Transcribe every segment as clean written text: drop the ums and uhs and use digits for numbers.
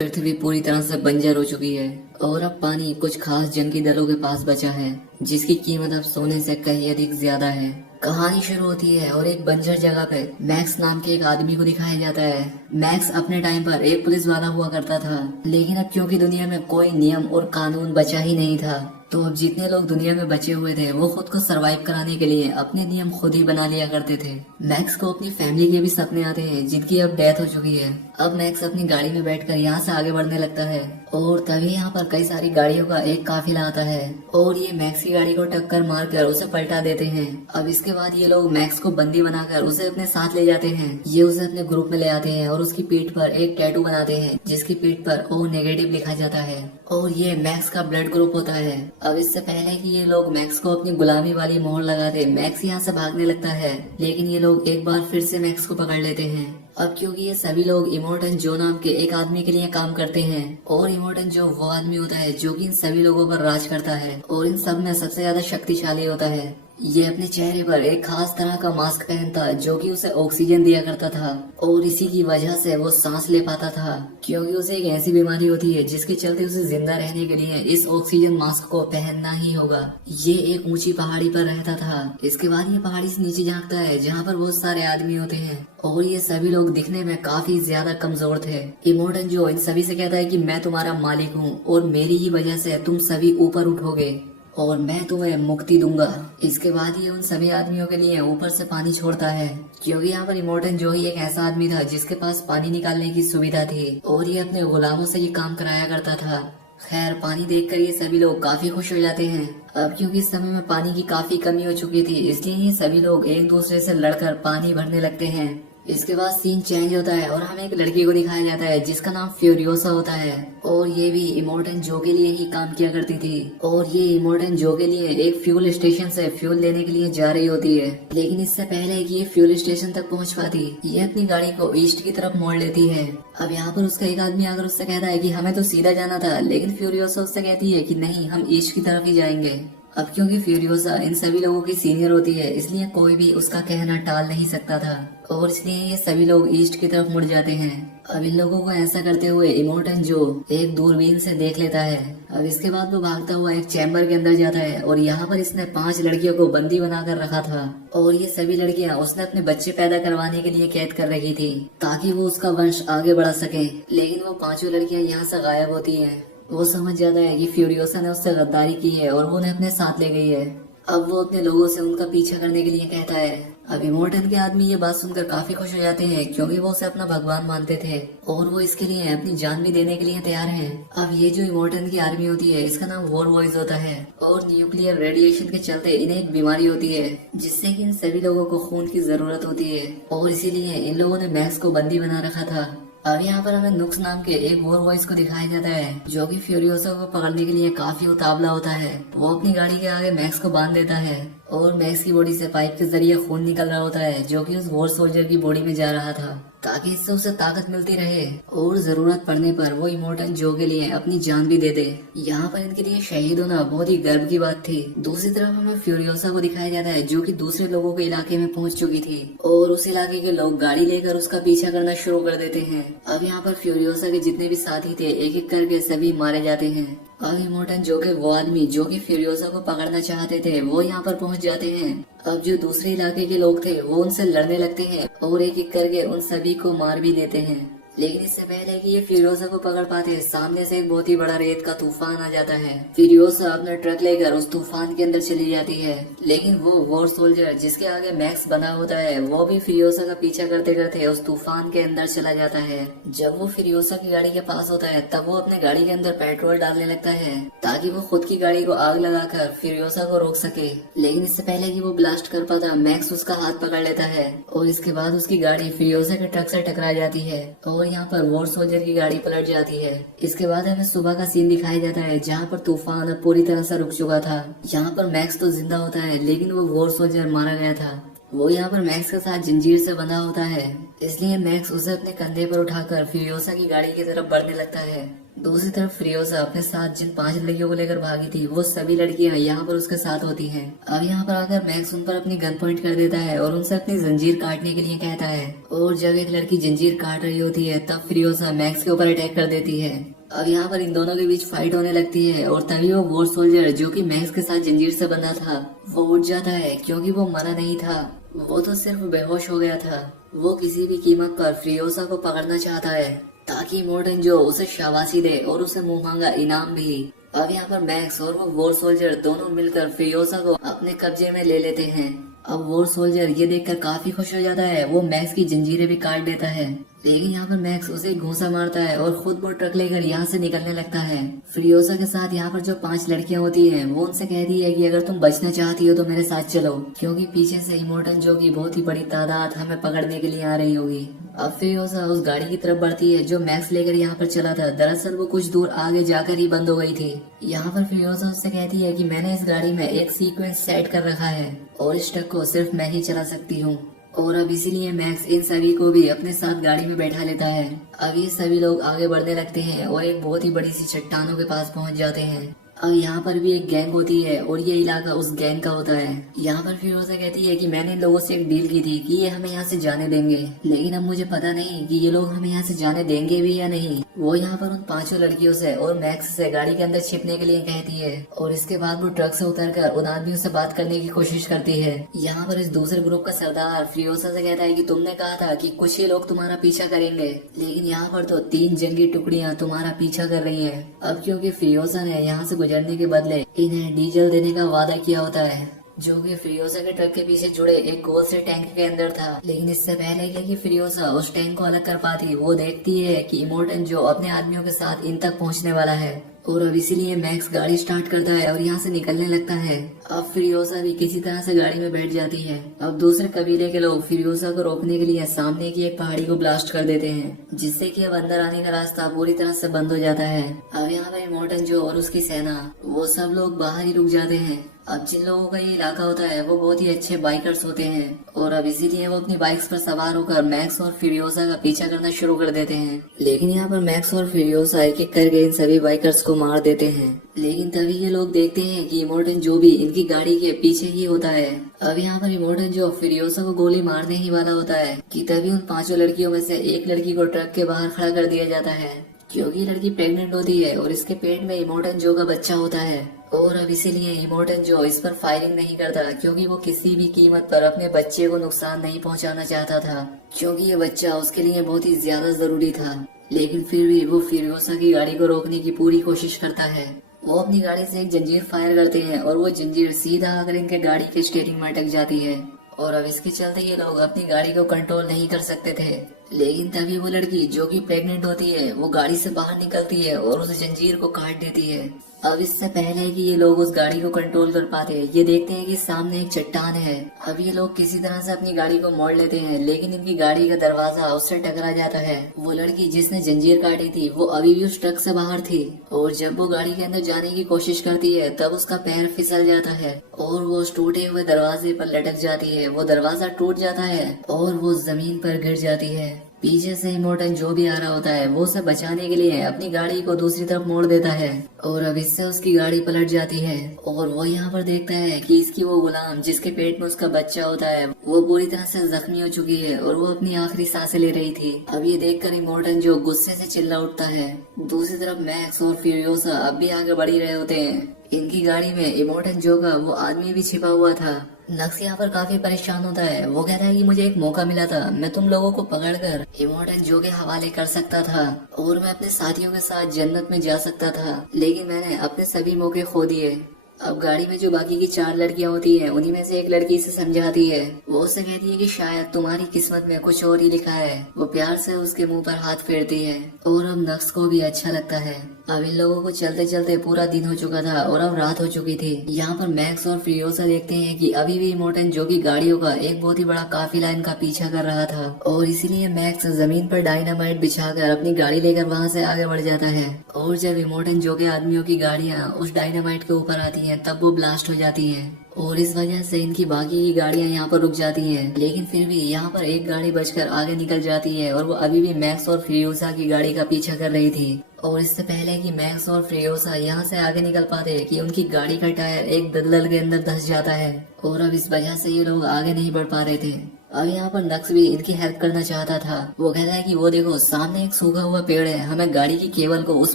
पृथ्वी पूरी तरह से बंजर हो चुकी है और अब पानी कुछ खास जंगी दलों के पास बचा है, जिसकी कीमत अब सोने से कहीं अधिक ज्यादा है। कहानी शुरू होती है और एक बंजर जगह पे मैक्स नाम के एक आदमी को दिखाया जाता है। मैक्स अपने टाइम पर एक पुलिस वाला हुआ करता था, लेकिन अब क्योंकि दुनिया में कोई नियम और कानून बचा ही नहीं था, तो अब जितने लोग दुनिया में बचे हुए थे वो खुद को सरवाइव कराने के लिए अपने नियम खुद ही बना लिया करते थे। मैक्स को अपनी फैमिली के भी सपने आते हैं जिनकी अब डेथ हो चुकी है। अब मैक्स अपनी गाड़ी में बैठकर यहाँ से आगे बढ़ने लगता है और तभी यहाँ पर कई सारी गाड़ियों का एक काफिला आता है और ये मैक्स की गाड़ी को टक्कर मारकर उसे पलटा देते हैं। अब इसके बाद ये लोग मैक्स को बंदी बनाकर उसे अपने साथ ले जाते हैं। ये उसे अपने ग्रुप में ले आते हैं और उसकी पीठ पर एक टैटू बनाते हैं जिसकी पीठ पर ओ नेगेटिव लिखा जाता है और ये मैक्स का ब्लड ग्रुप होता है। अब इससे पहले कि ये लोग मैक्स को अपनी गुलामी वाली मोहर लगा दे, मैक्स यहाँ से भागने लगता है, लेकिन ये लोग एक बार फिर से मैक्स को पकड़ लेते हैं। अब क्योंकि ये सभी लोग इमोर्टन जो नाम के एक आदमी के लिए काम करते हैं और इमोर्टन जो वो आदमी होता है जो कि इन सभी लोगों पर राज करता है और इन सब में सबसे ज्यादा शक्तिशाली होता है। ये अपने चेहरे पर एक खास तरह का मास्क पहनता जो कि उसे ऑक्सीजन दिया करता था और इसी की वजह से वो सांस ले पाता था, क्योंकि उसे एक ऐसी बीमारी होती है जिसके चलते उसे जिंदा रहने के लिए इस ऑक्सीजन मास्क को पहनना ही होगा। ये एक ऊंची पहाड़ी पर रहता था। इसके बाद ये पहाड़ी से नीचे झांकता है जहाँ पर बहुत सारे आदमी होते हैं और ये सभी लोग दिखने में काफी ज्यादा कमजोर थे। इमोर्टन जो इन सभी से कहता है कि मैं तुम्हारा मालिक हूँ और मेरी ही वजह से तुम सभी ऊपर उठोगे और मैं तुम्हें मुक्ति दूंगा। इसके बाद ये उन सभी आदमियों के लिए ऊपर से पानी छोड़ता है, क्योंकि यहाँ पर इमोर्टन जो ही एक ऐसा आदमी था जिसके पास पानी निकालने की सुविधा थी और ये अपने गुलामों से ये काम कराया करता था। खैर, पानी देखकर ये सभी लोग काफी खुश हो जाते हैं। अब क्योंकि इस समय में पानी की काफी कमी हो चुकी थी, इसलिए ये सभी लोग एक दूसरे से लड़कर पानी भरने लगते हैं। इसके बाद सीन चेंज होता है और हमें एक लड़की को दिखाया जाता है जिसका नाम फ्यूरियोसा होता है और ये भी इमोर्टन जो के लिए ही काम किया करती थी और ये इमोर्टन जो के लिए एक फ्यूल स्टेशन से फ्यूल लेने के लिए जा रही होती है, लेकिन इससे पहले कि ये फ्यूल स्टेशन तक पहुंच पाती ये अपनी गाड़ी को ईस्ट की तरफ मोड़ लेती है। अब यहाँ पर उसका एक आदमी आकर उससे कहता है कि हमें तो सीधा जाना था, लेकिन फ्यूरियोसा उससे कहती है कि नहीं, हम ईस्ट की तरफ ही जाएंगे। अब क्योंकि फ्यूरियोसा इन सभी लोगों की सीनियर होती है, इसलिए कोई भी उसका कहना टाल नहीं सकता था और इसलिए ये सभी लोग ईस्ट की तरफ मुड़ जाते हैं। अब इन लोगों को ऐसा करते हुए इमोर्टन जो एक दूरबीन से देख लेता है। अब इसके बाद वो भागता हुआ एक चैम्बर के अंदर जाता है और यहाँ पर इसने 5 लड़कियों को बंदी बनाकर रखा था और ये सभी लड़कियाँ उसने अपने बच्चे पैदा करवाने के लिए कैद कर रखी थी ताकि वो उसका वंश आगे बढ़ा सके, लेकिन वो 5 लड़कियाँ यहाँ से गायब होती है। वो समझ जाता है कि फ्यूरियोसा ने उससे गद्दारी की है और वो उन्हें अपने साथ ले गई है। अब वो अपने लोगों से उनका पीछा करने के लिए कहता है। अब इमोर्टन के आदमी ये बात सुनकर काफी खुश हो जाते हैं, क्योंकि वो उसे अपना भगवान मानते थे और वो इसके लिए अपनी जान भी देने के लिए तैयार हैं। अब ये जो इमोर्टन की आर्मी होती है इसका नाम वॉर बॉयज होता है और न्यूक्लियर रेडिएशन के चलते इन्हें एक बीमारी होती है जिससे कि इन सभी लोगों को खून की जरूरत होती है और इसीलिए इन लोगों ने मैक्स को बंदी बना रखा था। अब यहाँ पर हमें नुक्स नाम के एक वॉर बॉयज को दिखाया जाता है जो कि फ्यूरियोसा को पकड़ने के लिए काफी उतावला होता है। वो अपनी गाड़ी के आगे मैक्स को बांध देता है और मैक्स की बॉडी से पाइप के जरिए खून निकल रहा होता है जो कि उस वॉर सोल्जर की बॉडी में जा रहा था ताकि इससे उसे ताकत मिलती रहे और जरूरत पड़ने पर वो इमोर्टन जो के लिए अपनी जान भी दे दे। यहाँ पर इनके लिए शहीद होना बहुत ही गर्व की बात थी। दूसरी तरफ हमें फ्यूरियोसा को दिखाया जाता है जो कि दूसरे लोगों के इलाके में पहुंच चुकी थी और उस इलाके के लोग गाड़ी लेकर उसका पीछा करना शुरू कर देते हैं। अब यहाँ पर फ्यूरियोसा के जितने भी साथी थे एक एक करके सभी मारे जाते हैं। अब इमोर्टन जो के वो आदमी जो कि फ्यूरियोसा को पकड़ना चाहते थे वो यहाँ पर पहुँच जाते हैं। अब जो दूसरे इलाके के लोग थे वो उनसे लड़ने लगते हैं और एक एक करके उन सभी को मार भी देते हैं, लेकिन इससे पहले कि ये फ्यूरियोसा को पकड़ पाते सामने से एक बहुत ही बड़ा रेत का तूफान आ जाता है। फ्यूरियोसा अपना ट्रक लेकर उस तूफान के अंदर चली जाती है, लेकिन वो वॉर सोल्जर जिसके आगे मैक्स बना होता है वो भी फ्यूरियोसा का पीछा करते करते उस तूफान के अंदर चला जाता है। जब वो फ्यूरियोसा की गाड़ी के पास होता है तब वो अपने गाड़ी के अंदर पेट्रोल डालने लगता है ताकि वो खुद की गाड़ी को आग लगाकर फ्यूरियोसा को रोक सके, लेकिन इससे पहले कि वो ब्लास्ट कर पाता मैक्स उसका हाथ पकड़ लेता है और इसके बाद उसकी गाड़ी फ्यूरियोसा के ट्रक से टकरा जाती है और यहाँ पर वॉर सोल्जर की गाड़ी पलट जाती है। इसके बाद हमें सुबह का सीन दिखाया जाता है जहाँ पर तूफान पूरी तरह से रुक चुका था। यहाँ पर मैक्स तो जिंदा होता है लेकिन वो वॉर सोल्जर मारा गया था। वो यहाँ पर मैक्स के साथ जंजीर से बंधा होता है, इसलिए मैक्स उसे अपने कंधे पर उठाकर फ्रियोसा की गाड़ी की तरफ बढ़ने लगता है। दूसरी तरफ फ्रियोसा अपने साथ जिन 5 लड़कियों को लेकर भागी थी वो सभी लड़कियां यहाँ पर उसके साथ होती हैं। अब यहाँ पर आकर मैक्स उन पर अपनी गन पॉइंट कर देता है और उनसे अपनी जंजीर काटने के लिए कहता है, और जब एक लड़की जंजीर काट रही होती है तब फ्रियोसा मैक्स के ऊपर अटैक कर देती है। अब यहाँ पर इन दोनों के बीच फाइट होने लगती है और तभी वो वॉर सोल्जर जो कि मैक्स के साथ जंजीर से बंधा था वो उठ जाता है, क्योंकि वो मरा नहीं था, वो तो सिर्फ बेहोश हो गया था। वो किसी भी कीमत पर फ्रियोसा को पकड़ना चाहता है ताकि इमोर्टन जो उसे शाबाशी दे और उसे मुंह मांगा इनाम भी। अब यहाँ पर मैक्स और वो वॉर सोल्जर दोनों मिलकर फ्रियोसा को अपने कब्जे में ले लेते हैं। अब वॉर सोल्जर ये देखकर काफी खुश हो जाता है, वो मैक्स की जंजीरें भी काट देता है, लेकिन यहाँ पर मैक्स उसे घूंसा मारता है और खुद वो ट्रक लेकर यहाँ से निकलने लगता है। फ्रियोसा के साथ यहाँ पर जो 5 लड़कियां होती हैं वो उनसे कहती है कि अगर तुम बचना चाहती हो तो मेरे साथ चलो, क्योंकि पीछे से इमोर्टन जो की बहुत ही बड़ी तादाद हमें पकड़ने के लिए आ रही होगी। अब फ्रियोसा उस गाड़ी की तरफ बढ़ती है जो मैक्स लेकर यहाँ पर चला था। दरअसल वो कुछ दूर आगे जाकर ही बंद हो गई थी। यहाँ पर फ्रियोसा उससे कहती है कि मैंने इस गाड़ी में एक सीक्वेंस सेट कर रखा है और इस ट्रक को सिर्फ मैं ही चला सकती हूँ, और अब इसीलिए मैक्स इन सभी को भी अपने साथ गाड़ी में बैठा लेता है। अब ये सभी लोग आगे बढ़ने लगते हैं और एक बहुत ही बड़ी सी चट्टानों के पास पहुंच जाते हैं। अब यहाँ पर भी एक गैंग होती है और ये इलाका उस गैंग का होता है। यहाँ पर फिरोजा कहती है कि मैंने इन लोगों से एक डील की थी कि ये हमें यहाँ से जाने देंगे, लेकिन अब मुझे पता नहीं कि ये लोग हमें यहाँ से जाने देंगे भी या नहीं। वो यहाँ पर उन 5 लड़कियों से और मैक्स से गाड़ी के अंदर छिपने के लिए कहती है और इसके बाद वो ट्रक से उतरकर उन आदमियों से बात करने की कोशिश करती है। यहाँ पर इस दूसरे ग्रुप का सरदार फिरोजा से कहता है कि तुमने कहा था कि कुछ ही लोग तुम्हारा पीछा करेंगे, लेकिन यहाँ पर तो 3 जंगी टुकड़ियाँ तुम्हारा पीछा कर रही है। अब क्योंकि फिरोजा ने यहाँ से गुजरने के बदले इन्हें डीजल देने का वादा किया होता है, जो कि फ्रियोसा के ट्रक के पीछे जुड़े एक गोल से टैंक के अंदर था। लेकिन इससे पहले कि फ्रियोसा उस टैंक को अलग कर पाती, वो देखती है कि इमोर्टन जो अपने आदमियों के साथ इन तक पहुंचने वाला है, और अब इसीलिए मैक्स गाड़ी स्टार्ट करता है और यहाँ से निकलने लगता है। अब फ्रियोसा भी किसी तरह से गाड़ी में बैठ जाती है। अब दूसरे कबीले के लोग फ्रियोसा को रोकने के लिए सामने की एक पहाड़ी को ब्लास्ट कर देते हैं, जिससे कि अब अंदर आने का रास्ता पूरी तरह से बंद हो जाता है। अब यहाँ पे इमोर्टन जो और उसकी सेना वो सब लोग बाहर ही रुक जाते हैं। अब जिन लोगों का ये इलाका होता है वो बहुत ही अच्छे बाइकर्स होते हैं, और अब इसीलिए वो अपनी बाइक्स पर सवार होकर मैक्स और फ्रियोसा का पीछा करना शुरू कर देते हैं। लेकिन यहाँ पर मैक्स और फ्रियोसा एक एक करके इन सभी बाइकर्स को मार देते हैं। लेकिन तभी ये लोग देखते हैं कि इमोर्टन जो भी इनकी गाड़ी के पीछे ही होता है। अब यहाँ पर इमोर्टन जो फ्रियोसा को गोली मारने ही वाला होता है कि तभी उन 5 लड़कियों में से एक लड़की को ट्रक के बाहर खड़ा कर दिया जाता है, क्योंकि लड़की प्रेग्नेंट होती है और इसके पेट में इमोर्टन जो का बच्चा होता है। और अब इसीलिए इमोर्टन जो इस पर फायरिंग नहीं करता, क्योंकि वो किसी भी कीमत पर अपने बच्चे को नुकसान नहीं पहुंचाना चाहता था, क्योंकि ये बच्चा उसके लिए बहुत ही ज्यादा जरूरी था। लेकिन फिर भी वो फ्रियोसा की गाड़ी को रोकने की पूरी कोशिश करता है। वो अपनी गाड़ी से एक जंजीर फायर करते हैं और वो जंजीर सीधा आकर इनके गाड़ी के स्टीयरिंग में अटक जाती है, और अब इसके चलते ये लोग अपनी गाड़ी को कंट्रोल नहीं कर सकते थे। लेकिन तभी वो लड़की जो कि प्रेग्नेंट होती है वो गाड़ी से बाहर निकलती है और उस जंजीर को काट देती है। अब इससे पहले कि ये लोग उस गाड़ी को कंट्रोल कर पाते, ये देखते हैं कि सामने एक चट्टान है। अब ये लोग किसी तरह से अपनी गाड़ी को मोड़ लेते हैं, लेकिन इनकी गाड़ी का दरवाजा उससे टकरा जाता है। वो लड़की जिसने जंजीर काटी थी वो अभी भी उस ट्रक से बाहर थी, और जब वो गाड़ी के अंदर जाने की कोशिश करती है तब उसका पैर फिसल जाता है और वो उस टूटे हुए दरवाजे पर लटक जाती है। वो दरवाजा टूट जाता है और वो जमीन पर गिर जाती है। पीछे से इमोर्टन जो भी आ रहा होता है वो उसे बचाने के लिए अपनी गाड़ी को दूसरी तरफ मोड़ देता है, और अब इससे उसकी गाड़ी पलट जाती है। और वो यहाँ पर देखता है कि इसकी वो गुलाम जिसके पेट में उसका बच्चा होता है वो पूरी तरह से जख्मी हो चुकी है और वो अपनी आखिरी सांसें ले रही थी। अब ये देखकर इमोर्टन जो गुस्से से चिल्ला उठता है। दूसरी तरफ मैक्स और फ्यूरियोसा अब भी आगे बढ़ ही रहे होते हैं। इनकी गाड़ी में इमोर्टन जो का वो आदमी भी छिपा हुआ था। नक्स यहाँ पर काफी परेशान होता है। वो कहता है कि मुझे एक मौका मिला था, मैं तुम लोगों को पकड़कर इमोर्टन जो के हवाले कर सकता था और मैं अपने साथियों के साथ जन्नत में जा सकता था, लेकिन मैंने अपने सभी मौके खो दिए। अब गाड़ी में जो बाकी की 4 लड़कियां होती हैं उन्हीं में से एक लड़की से समझाती है। वो उससे कहती है कि शायद तुम्हारी किस्मत में कुछ और ही लिखा है। वो प्यार से उसके मुंह पर हाथ फेरती है और अब नक्स को भी अच्छा लगता है। अब इन लोगों को चलते चलते पूरा दिन हो चुका था और अब रात हो चुकी थी। यहाँ पर मैक्स और फ्रियोसा देखते हैं कि अभी भी इमोर्टन जो कि गाड़ियों का एक बहुत ही बड़ा काफिला इनका पीछा कर रहा था, और इसीलिए मैक्स जमीन पर डायनामाइट बिछाकर अपनी गाड़ी लेकर वहाँ से आगे बढ़ जाता है। और जब इमोर्टन जो के आदमियों की गाड़ियाँ उस डायनामाइट के ऊपर आती हैं तब वो ब्लास्ट हो जाती हैं और इस वजह से इनकी बाकी की गाड़ियां यहाँ पर रुक जाती हैं। लेकिन फिर भी यहाँ पर एक गाड़ी बचकर आगे निकल जाती है और वो अभी भी मैक्स और फ्रियोसा की गाड़ी का पीछा कर रही थी। और इससे पहले कि मैक्स और फ्रियोसा यहाँ से आगे निकल पाते कि उनकी गाड़ी का टायर एक दलदल के अंदर धंस जाता है और अब इस वजह से ये लोग आगे नहीं बढ़ पा रहे थे। अब यहाँ पर नक्स भी इनकी हेल्प करना चाहता था। वो कहता है कि वो देखो सामने एक सूखा हुआ पेड़ है, हमें गाड़ी की केबल को उस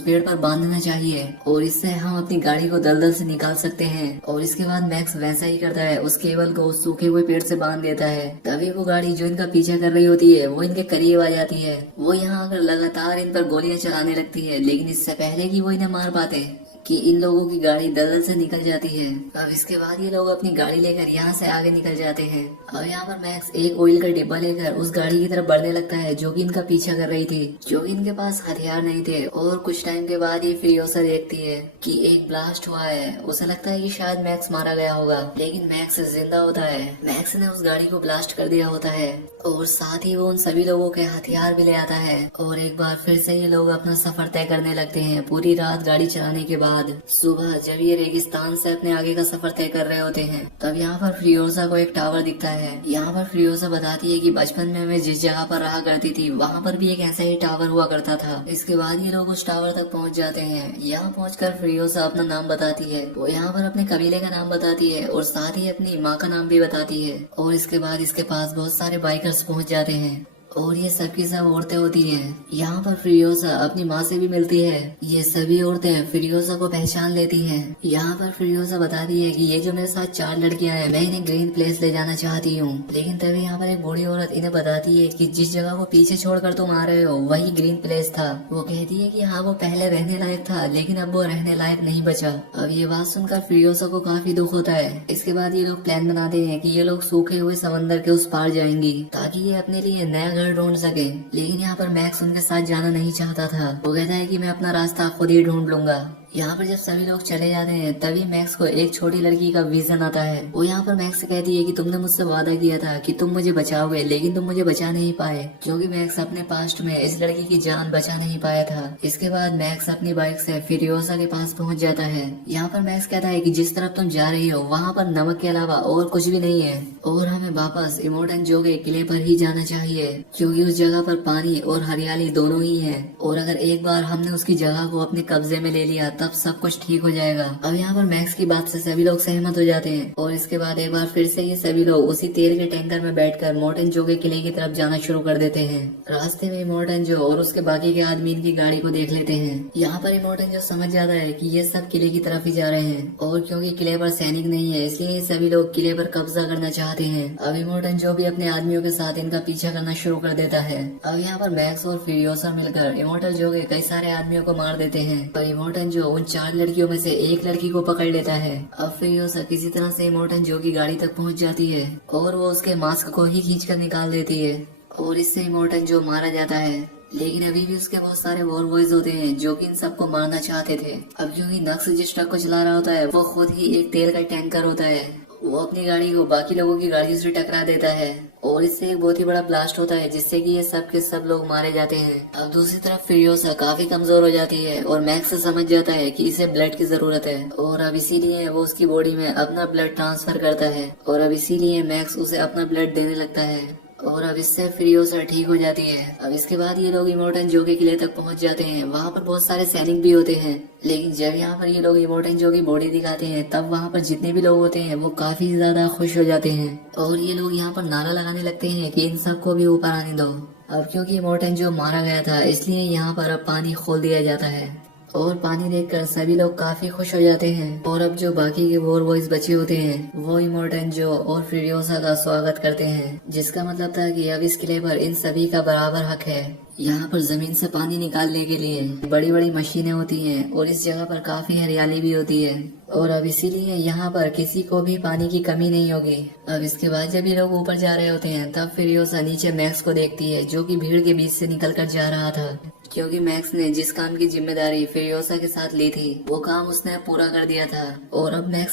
पेड़ पर बांधना चाहिए और इससे हम अपनी गाड़ी को दलदल से निकाल सकते हैं। और इसके बाद मैक्स वैसा ही करता है, उस केबल को उस सूखे हुए पेड़ से बांध देता है। तभी वो गाड़ी जो इनका पीछा कर रही होती है वो इनके करीब आ जाती है। वो यहाँ आकर लगातार इन पर गोलियां चलाने लगती है, लेकिन इससे पहले कि वो इन्हें मार पाते कि इन लोगों की गाड़ी दलदल से निकल जाती है। अब इसके बाद ये लोग अपनी गाड़ी लेकर यहाँ से आगे निकल जाते हैं। अब यहाँ पर मैक्स एक ऑयल का डिब्बा लेकर उस गाड़ी की तरफ बढ़ने लगता है जो कि इनका पीछा कर रही थी, जो कि इनके पास हथियार नहीं थे। और कुछ टाइम के बाद ये फ्रियोसा देखती है कि एक ब्लास्ट हुआ है। उसे लगता है कि शायद मैक्स मारा गया होगा, लेकिन मैक्स जिंदा होता है। मैक्स ने उस गाड़ी को ब्लास्ट कर दिया होता है और साथ ही वो उन सभी लोगों के हथियार भी ले आता है। और एक बार फिर से ये लोग अपना सफर तय करने लगते हैं। पूरी रात गाड़ी चलाने के बाद सुबह जब ये रेगिस्तान से अपने आगे का सफर तय कर रहे होते हैं, तब यहाँ पर फ्रियोसा को एक टावर दिखता है। यहाँ पर फ्रियोसा बताती है कि बचपन में मैं जिस जगह पर रहा करती थी वहाँ पर भी एक ऐसा ही टावर हुआ करता था। इसके बाद ये लोग उस टावर तक पहुँच जाते हैं। यहाँ पहुँचकर फ्रियोसा अपना नाम बताती है। वो यहाँ पर अपने कबीले का नाम बताती है और साथ ही अपनी माँ का नाम भी बताती है। और इसके बाद इसके पास बहुत सारे बाइकर्स पहुँच जाते हैं और ये सबकी सब औरतें होती हैं। यहाँ पर फ्रियोसा अपनी माँ से भी मिलती है। ये सभी औरतें फ्रियोसा को पहचान लेती हैं। यहाँ पर फ्रियोसा बताती है कि ये जो मेरे साथ 4 लड़कियां हैं, मैं इन्हें ग्रीन प्लेस ले जाना चाहती हूँ। लेकिन तभी यहाँ पर एक बूढ़ी औरत इन्हें बताती है कि जिस जगह को पीछे छोड़कर तुम आ रहे हो वही ग्रीन प्लेस था। वो कहती है कि हाँ वो पहले रहने लायक था, लेकिन अब वो रहने लायक नहीं बचा। अब ये बात सुनकर फ्रियोसा को काफी दुख होता है। इसके बाद ये लोग प्लान बनाते हैं कि ये लोग सूखे हुए समंदर के उस पार जाएंगी ताकि ये अपने लिए नया ढूंढ सके। लेकिन यहाँ पर मैक्स उनके साथ जाना नहीं चाहता था। वो कहता है कि मैं अपना रास्ता खुद ही ढूंढ लूंगा। यहाँ पर जब सभी लोग चले जाते हैं तभी मैक्स को एक छोटी लड़की का विजन आता है। वो यहाँ पर मैक्स से कहती है कि तुमने मुझसे वादा किया था कि तुम मुझे बचाओगे, लेकिन तुम मुझे बचा नहीं पाए, क्योंकि मैक्स अपने पास्ट में इस लड़की की जान बचा नहीं पाया था। इसके बाद मैक्स अपनी बाइक से फ्रियोसा के पास पहुँच जाता है। यहाँ पर मैक्स कहता है कि जिस तरफ तुम जा रही हो वहाँ पर नमक के अलावा और कुछ भी नहीं है और हमें वापस इमोर्टन जो के किले पर ही जाना चाहिए, क्योंकि उस जगह पर पानी और हरियाली दोनों ही है और अगर एक बार हमने उसकी जगह को अपने कब्जे में ले लिया तब सब कुछ ठीक हो जाएगा। अब यहाँ पर मैक्स की बात से सभी लोग सहमत हो जाते हैं और इसके बाद एक बार फिर से ये सभी लोग उसी तेल के टैंकर में बैठकर इमोर्टन जो के किले की तरफ जाना शुरू कर देते हैं। रास्ते में इमोर्टन जो और उसके बाकी के आदमी इनकी गाड़ी को देख लेते हैं। यहाँ पर इमोर्टन जो समझ जाता है कि ये सब किले की तरफ ही जा रहे हैं और क्योंकि किले पर सैनिक नहीं है इसलिए सभी लोग किले पर कब्जा करना चाहते हैं। अब इमोर्टन जो भी अपने आदमियों के साथ इनका पीछा करना शुरू कर देता है। अब यहाँ पर मैक्स और फ्रियोसा मिलकर इमोर्टल जो के कई सारे आदमियों को मार देते हैं और इमोर्टन जो उन 4 लड़कियों में से एक लड़की को पकड़ लेता है। अब फ्रियोसा किसी तरह से इमोर्टन जो की गाड़ी तक पहुँच जाती है और वो उसके मास्क को ही खींच कर निकाल देती है और इससे इमोर्टन जो मारा जाता है। लेकिन अभी भी उसके बहुत सारे वॉर बॉयज होते हैं जो कि इन सबको मारना चाहते थे। अब क्योंकि नक्स जिस ट्रक को चला रहा होता है वो खुद ही एक तेल का टैंकर होता है, वो अपनी गाड़ी को बाकी लोगों की गाड़ी से टकरा देता है और इससे एक बहुत ही बड़ा ब्लास्ट होता है जिससे कि ये सब के सब लोग मारे जाते हैं। अब दूसरी तरफ फ्रियोसा काफी कमजोर हो जाती है और मैक्स समझ जाता है कि इसे ब्लड की जरूरत है और अब इसीलिए वो उसकी बॉडी में अपना ब्लड ट्रांसफर करता है और अब इसीलिए मैक्स उसे अपना ब्लड देने लगता है और अब इससे फ्रियोसा ठीक हो जाती है। अब इसके बाद ये लोग इमोर्टन जो के किले तक पहुंच जाते हैं। वहाँ पर बहुत सारे सैनिक भी होते हैं, लेकिन जब यहाँ पर ये लोग इमोर्टन जो की बॉडी दिखाते हैं तब वहाँ पर जितने भी लोग होते हैं वो काफी ज्यादा खुश हो जाते हैं और ये लोग यहाँ पर नारा लगाने लगते हैं कि इन सबको भी ऊपर आने दो। अब क्योंकि इमोर्टन जो मारा गया था इसलिए यहाँ पर अब पानी खोल दिया जाता है और पानी देखकर सभी लोग काफी खुश हो जाते हैं और अब जो बाकी के वॉर बॉयज बचे होते हैं वो इमोर्टन जो और फ्रियोसा का स्वागत करते हैं, जिसका मतलब था कि अब इस किले पर इन सभी का बराबर हक है। यहाँ पर जमीन से पानी निकालने के लिए बड़ी बड़ी मशीनें होती हैं और इस जगह पर काफी हरियाली भी होती है और अब इसीलिए यहाँ पर किसी को भी पानी की कमी नहीं होगी। अब इसके बाद जब ये लोग ऊपर जा रहे होते हैं तब फ्रियोसा नीचे मैक्स को देखती है जो कि भीड़ के बीच से निकल कर जा रहा था, क्योंकि मैक्स ने जिस काम की जिम्मेदारी फ्रियोसा के साथ ली थी वो काम उसने पूरा कर दिया था और अब मैक्स